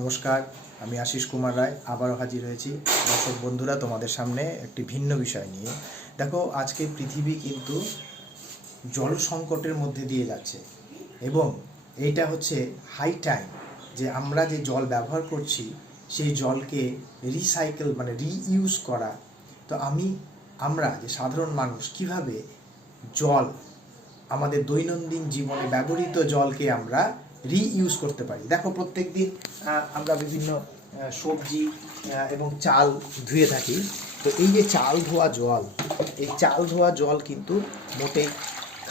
নমস্কার, আমি আশিস কুমার রায়, আবারও হাজির হয়েছি। দর্শক বন্ধুরা, তোমাদের সামনে একটি ভিন্ন বিষয় নিয়ে। দেখো, আজকে পৃথিবী কিন্তু জল সংকটের মধ্যে দিয়ে যাচ্ছে এবং এইটা হচ্ছে হাই টাইম যে আমরা যে জল ব্যবহার করছি, সেই জলকে রিসাইকেল মানে রিইউজ করা। তো আমি, আমরা যে সাধারণ মানুষ, কীভাবে জল, আমাদের দৈনন্দিন জীবনে ব্যবহৃত জলকে আমরা রিইউজ করতে পারি। দেখো প্রত্যেক দিন আমরা বিভিন্ন সবজি এবং চাল ধুয়ে থাকি। তো এই যে চাল ধোয়া জল, এই চাল ধোয়া জল কিন্তু মোটেই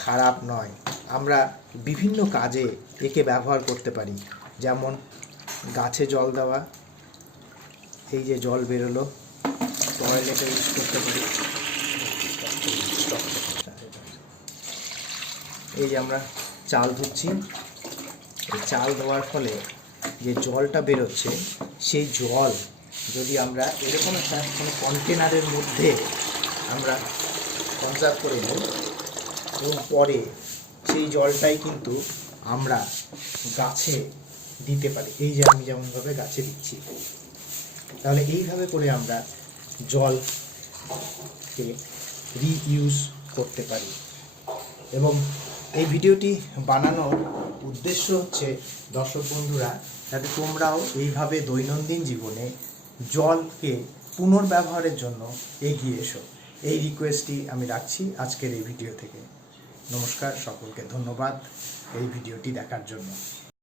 খারাপ নয়। আমরা বিভিন্ন কাজে একে ব্যবহার করতে পারি। যেমন গাছে জল দেওয়া, এই যে জল বেরোলো টয়লেটে ইউজ করতে পারি। এই যে আমরা চাল ধুচ্ছি। চাল দেওয়ার ফলে যে জলটা বেরোচ্ছে, সেই জল যদি আমরা এরকম একটা কোনো কন্টেনারের মধ্যে আমরা কনজার্ভ করে নিই, এবং পরে সেই জলটাই কিন্তু আমরা গাছে দিতে পারি। এই যে আমি যেমনভাবে গাছে দিচ্ছি। তাহলে এইভাবে করে আমরা জলকে রিইউজ করতে পারি। এবং এই ভিডিওটি বানানোর উদ্দেশ্য হচ্ছে, দর্শক বন্ধুরা, যাতে তোমরাও এইভাবে দৈনন্দিন জীবনে জলকে পুনর্ব্যবহারের জন্য এগিয়ে এসো। এই রিকোয়েস্টটি আমি রাখছি আজকের এই ভিডিও থেকে। নমস্কার, সকলকে ধন্যবাদ এই ভিডিওটি দেখার জন্য।